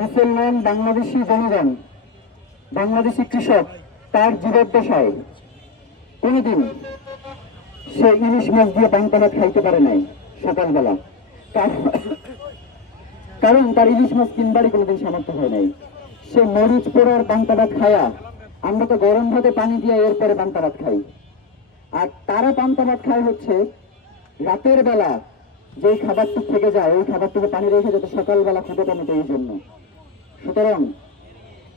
মুসলমান বাংলাদেশি জনগণ, বাংলাদেশি কৃষক তার জীবদ্দশায় কোনোদিন সে ইলিশ মাছ দিয়ে পান্তা ভাত খাইতে পারে নাই সকালবেলা। কারণ তার ইলিশ মাছ কিনবারই কোনোদিন সামর্থ্য হয় নাই। সে মরিচ পোড়ার পান্তা ভাত খায়া, আমরা তো গরম ভাতে পানি দিয়ে এরপরে পান্তা ভাত খাই, আর তারা পান্তা ভাত খায় হচ্ছে রাতের বেলা যে খাবারটুক থেকে যায় ওই খাবারটুকু পানি রেখে যাতে সকালবেলা খেতে পারে এই জন্য। সুতরাং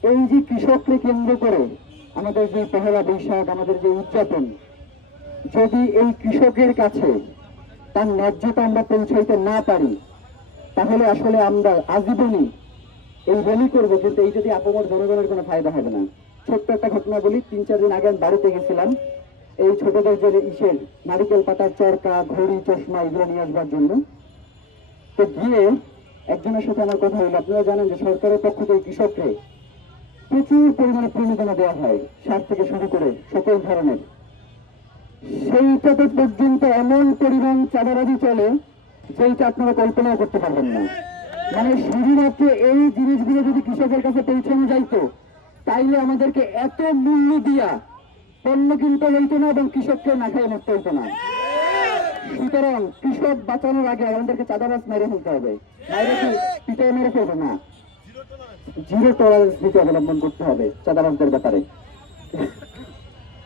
এই যে কৃষককে কেন্দ্র করে আমাদের যে পহেলা বৈশাখ, আমাদের যে উদযাপন, যদি এই কৃষকের কাছে তার ন্যায্যতা আমরা পৌঁছাইতে না পারি, তাহলে আসলে আমরা আজীবনই এই বলি করবো, কিন্তু এই যদি আপমর জনগণের কোনো ফায়দা হবে না। ছোট্ট একটা ঘটনা বলি। 3-4 দিন আগে আমি বাড়িতে গেছিলাম এই ছোটদের যে ইসের নারিকেল পাতার চরকা, ঘড়ি, চশমা এগুলো নিয়ে আসবার জন্য। তো গিয়ে একজনের সাথে আমার কথা হইলো। আপনারা জানেন যে সরকারের পক্ষ থেকে কৃষককে প্রচুর পরিমাণে প্রণোদনা দেওয়া হয়, সার থেকে শুরু করে সকল ধরনের। সেইটাতে পর্যন্ত এমন পরিমাণ চাঁদাবাজি চলে যেটা আপনারা কল্পনাও করতে পারবেন না। মানে শুধুমাত্র এই জিনিসগুলো যদি কৃষকের কাছে পৌঁছানো যাইতো, তাইলে আমাদেরকে এত মূল্য দিয়া পণ্য কিনতে হইতো না এবং কৃষককে না খাইয়ে মরতে হইতো না। সুতরাং কৃষক বাঁচানোর আগে আমাদেরকে চাঁদাবাজ মেরে ফেলতে হবে, বাইরে পিটাই মেরে ফেলবে না, জিরো টলারেন্স নীতি অবলম্বন করতে হবে চাঁদাবাজদের ব্যাপারে।